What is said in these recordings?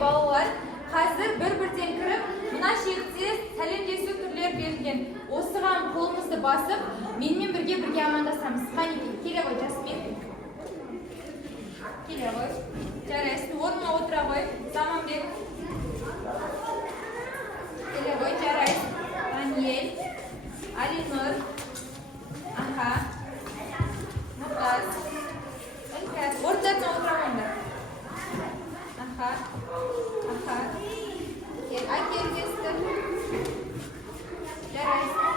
балалар, қазір бір-бірден кіріп, мына шекте сәлемдесу түрлері берілген. Осыған қолымызды басып, менімен бірге амандасамыз. Қанекей, келе ғой, Жасмин. Келе ғой. Жарайсың, орнына отыра ғой. Заманбек. Келе ғой, жарайсың. Даниэль. Алинур. Аха. Нұртас. Орындарына отыра қойыңдар. Аха. Аха. Әкел десті. Жарайсың.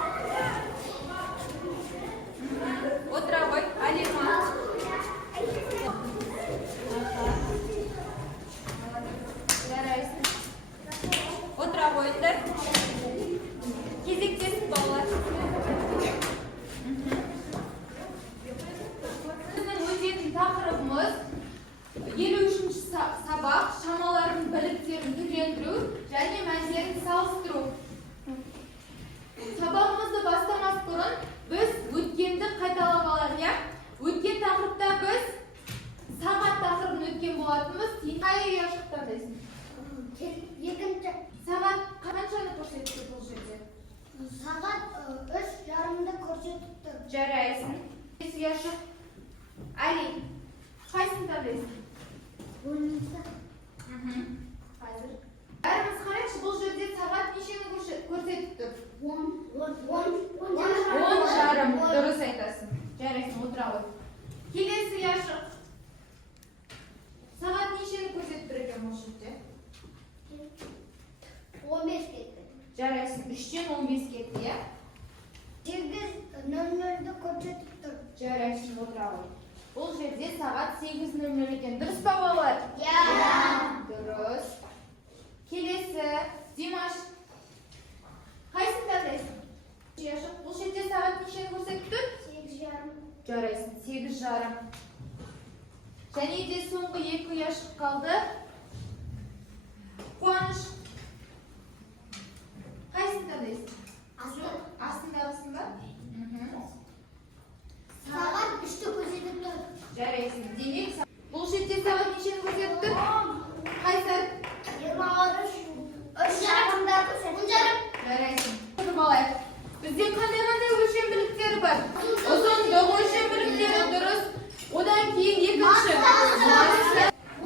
Отыра ғой. Алима. Аха. Жарайсың. Отыра қойыңдар. Кезектесін балалар. Біздің өтетін тақырыбымыз 53-ші сабақ шамалардың бірліктерін түрлендіру және мәндерін салыстыру. Сабағымызды бастамас бұрын біз өткенді қайталап алайық. Өткен тақырыпта біз сағат тақырыбын өткен болатынбыз. Қай ұяшықтан дейсің? Екінші. Сағат қаншаны көрсетті бұл жерде? Сағат 3:30-ды көрсетіп тұр. Жарайсың. Ұяшық. Али, қайсысын таңдайсың? Оныншы. Қазір. Бәріміз қарайықшы, бұл жерде сағат нешені көрсетіп тұр? 10:30. Дұрыс айтасың. Жарайсың, отыра ғой. Келесі ұяшық. Сағат нешені көрсетіп тұр екен бұл жерде? 15 кетті. Жарайсың, 3-тен 15 кетті, иә? 8:00-ды көрсетіп тұр. Жарайсың, отыра ғой. Бұл жерде сағат 8:00 екен. Дұрыс па балалар? Иә. Дұрыс. Келесі, Димаш. Қайсың таңдайсың? Бұл жерде сағат нешені көрсетіп тұр? 8:30. Жарайсың, 8:30. Және де соңғы 2 ұяшық қалды. Қуаныш. Қайсың таңдайсың? Астындағысын ба? Сағат 3-ті көрсетіп тұр. Жарайсың. Демек, бұл жерде сағат нешені көрсетіп тұр? Қай сәт? 23:30-да көрсетіп. Жарайсың. Тұрып алайық. Бізде қандай өлшем бірліктері бар? Ұзындық өлшем бірліктері дұрыс. Одан кейін екінші.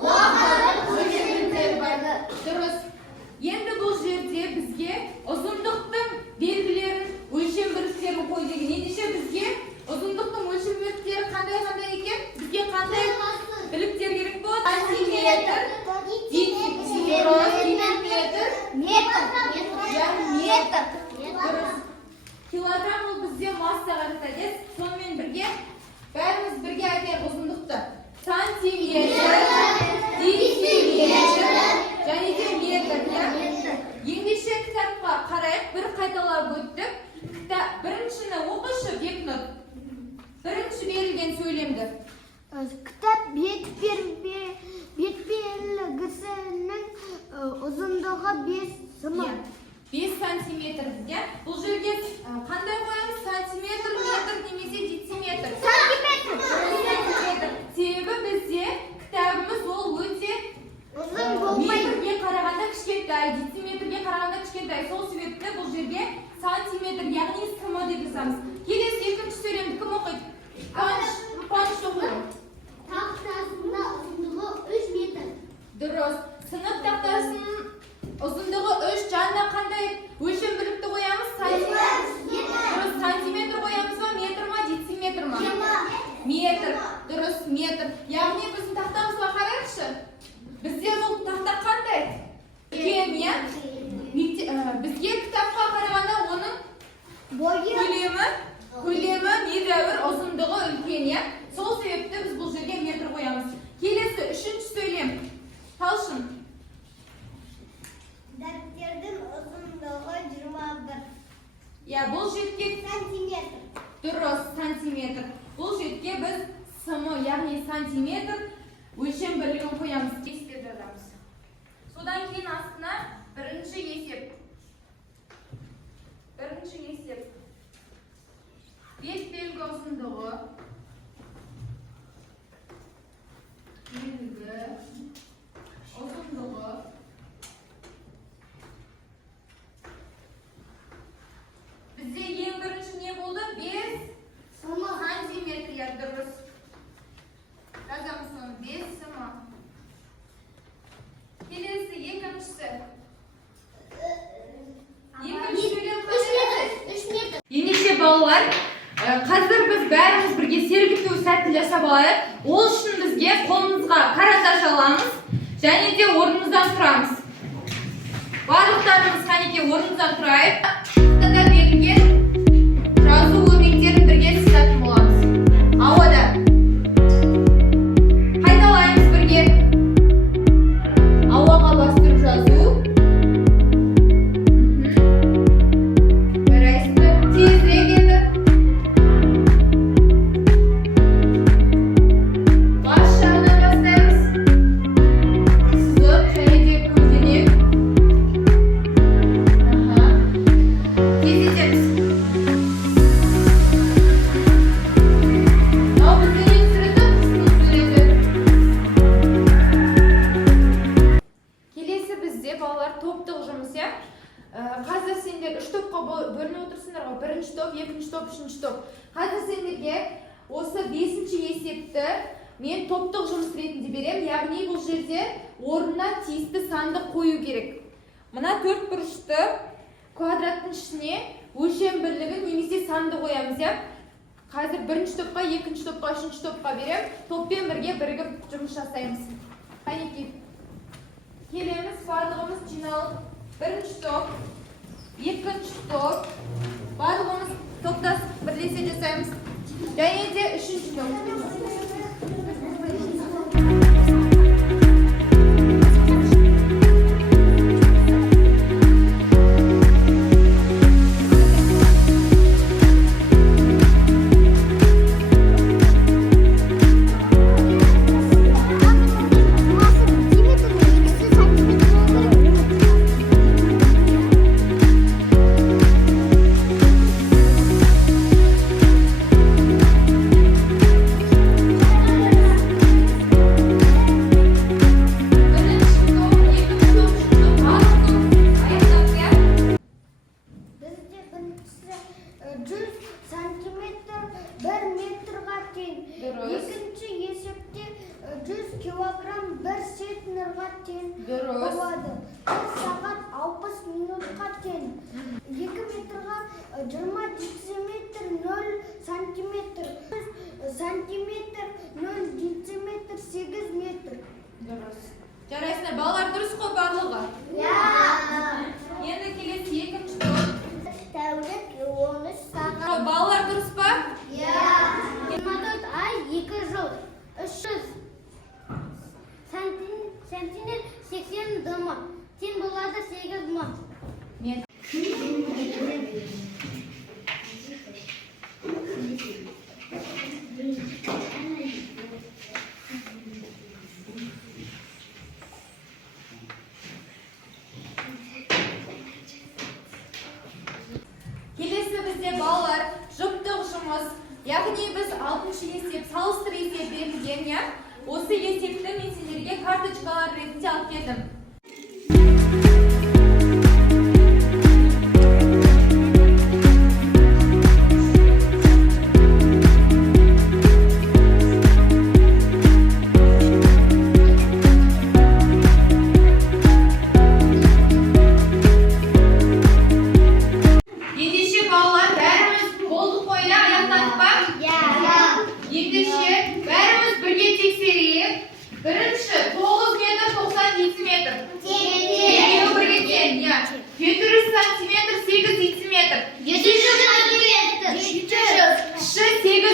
Уақыт өлшем бірліктері бар. Дұрыс. Енді бұл жерде бізге ұзындықтың белгілерін, өлшем бірліктерін қой деген. Ендеше бізге ұзындықтың өлшем бірліктері қандай екен? Бізге қандай бірліктер керек болады? Сантиметр, метр. Дұрыс. Килограмм ол бізде массаға жатады. Сонымен бірге бәріміз бірге айтайық ұзындықты. Сантиметр, дециметр және де метр. Ендеше кітапқа қарайық, бір қайталап өттік. Біріншіні оқышы, Бекнұр. Бірінші берілген сөйлемді. Кітап бетпердесінің ұзындығы 5 см. 5 сантиметр бізде. Бұл жерге қандай қоямыз? Сантиметр, метр немесе дециметр? Сантиметр. Себебі бізде кітабымыз ол өте ұзын болмайды. метрге қарағанда кішкентай, дециметрге қарағанда кішкентай. Сол себепті бұл жерге сантиметр, яғни см деп жазамыз. Келесі екінші сөйлемді кім оқиды? Қуаныш оқиды. Тақтасында ұзындығы 3 метр. Дұрыс. Сынып тақтасының ұзындығы 3, жанына қандай өлшем бірлікті қоямыз? Дұрыс, сантиметр қоямыз ба, метр ма, дециметр ма? Метр. Дұрыс, метр. Яғни біздің тақтамызға қарайықшы. Бізде бұл тақта қандай? Үлкен, иә? Бізге кітапқа қарағанда оның көлемі недәуір, ұзындығы үлкен, иә? Сол себепті біз бұл жерге метр қоямыз. Келесі, үшінші сөйлем. Талшын. Дәптердің ұзындығы 21. Я, бұл жетке сантиметр. Дұрыс, сантиметр. Бұл жетке біз см, яғни сантиметр өлшем бірлігін қоямыз. Кестеп жазамыз. Содан кейін астына бірінші есеп. Бет белгі ұзындығы белгі ұзындығы Қазір біз бәріміз бірге сергіту сәтін жасап алайық. Ол үшін бізге қолымызға қараташ аламыз және де орнымыздан тұрамыз. Барлықтарымыз қанекей орнымыздан тұрайық. Тақтада берілген жазу өрнектерін бірге сызатын боламыз. Ауада. Қайталаймыз бірге. Ауаға бастырып жазу. Жарайсыздар. Тезірек енді. Бас жағынан бастаймыз. Сызып және де көлденең. Тездетеміз. Мынау біздің ең суреті, қыздың суреті. Келесі бізде балалар топтық жұмыс, иә? Қазір сендер 3 топқа бөлініп отырсыңдар ғой. Бірінші топ, екінші топ, үшінші топ. Қазір сендерге осы 5-ші есепті мен топтық жұмыс ретінде берем. Яғни бұл жерде орнына тиісті санды қою керек. Мына 4 бұрышты квадраттың ішіне өлшем бірлігін немесе санды қоямыз, иә? Қазір бірінші топқа, екінші топқа, үшінші топқа берем. Топпен бірге бірігіп жұмыс жасаймыз. Қанекей. Келеміз, барлығымыз жиналып. Бірінші топ, екінші топ, барлығымыз топтасып бірлесе жасаймыз. Және де үшінші топ. болады. 1 сағат 60 минутқа тең. 2 метрға 20 дециметр 0 сантиметр. Сантиметр 0 дециметр 8 метр. Дұрыс. Жарайсыңдар, балалар дұрыс қой барлығы? Енді келесі екінші топ. Тәулік 13 сағат. Балалар дұрыс па? 24 ай 2 жыл. 300 сантиметр 80 дымы. Тең болады 8 дымы. Келесі бізде балалар жұптық жұмыс. Яғни біз 6-шы есеп, салыстыр есеп берілген, я? Осы есепті мен сендерге карточкалар ретінде алып келдім. Ендеше балалар бәріміз болдық қой, аяқтадық па? Ендеше бәріміз бірге тексерейік. Бірінші 9 метр 90 дециметр. Екеуі бірге тең, я. 700 сантиметр 8 дециметр. 8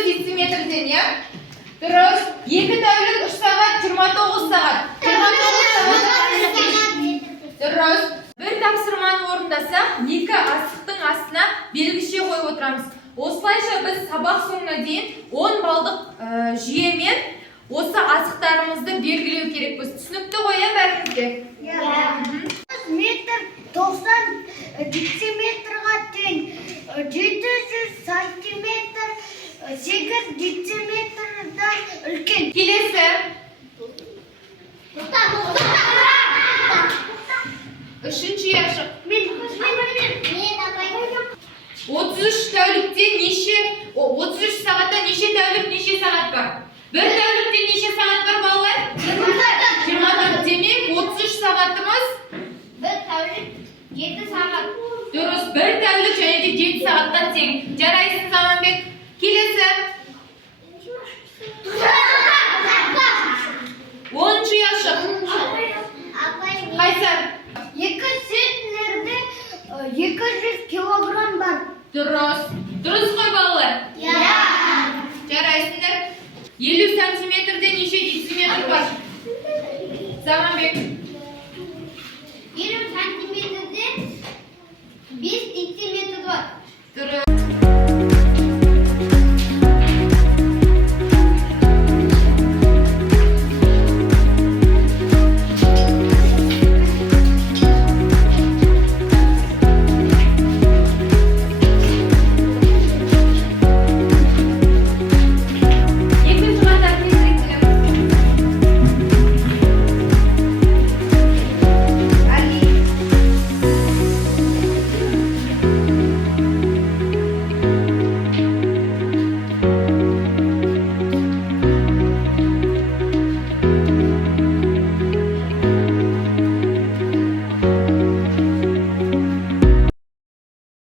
дециметрден, я. Дұрыс. 2 тәулік 3 сағат 29 сағат. 29 сағат. Дұрыс. Бір тапсырманы орындасақ, 2 асықтың астына белгіше қойып отырамыз. Осылайша біз сабақ соңына дейін 10 балдық жүйемен осы асықтарымызды белгілеу керекпіз. Түсінікті ғой, бәрімізге? Метр 90 дециметрға тең. 700 сантиметр 8 дециметрдан үлкен. Келесі. Үшінші яшық. 33 тәулікте неше, 33 сағатта неше тәулік, неше сағат бар? Бір тәулікте неше сағат бар балалар? 24. Демек 33 сағатымыз? Бір тәулік 7 сағат. Дұрыс, бір тәулік және де 7 сағаттан тең. Жарайсың, Заманбек. Келесі.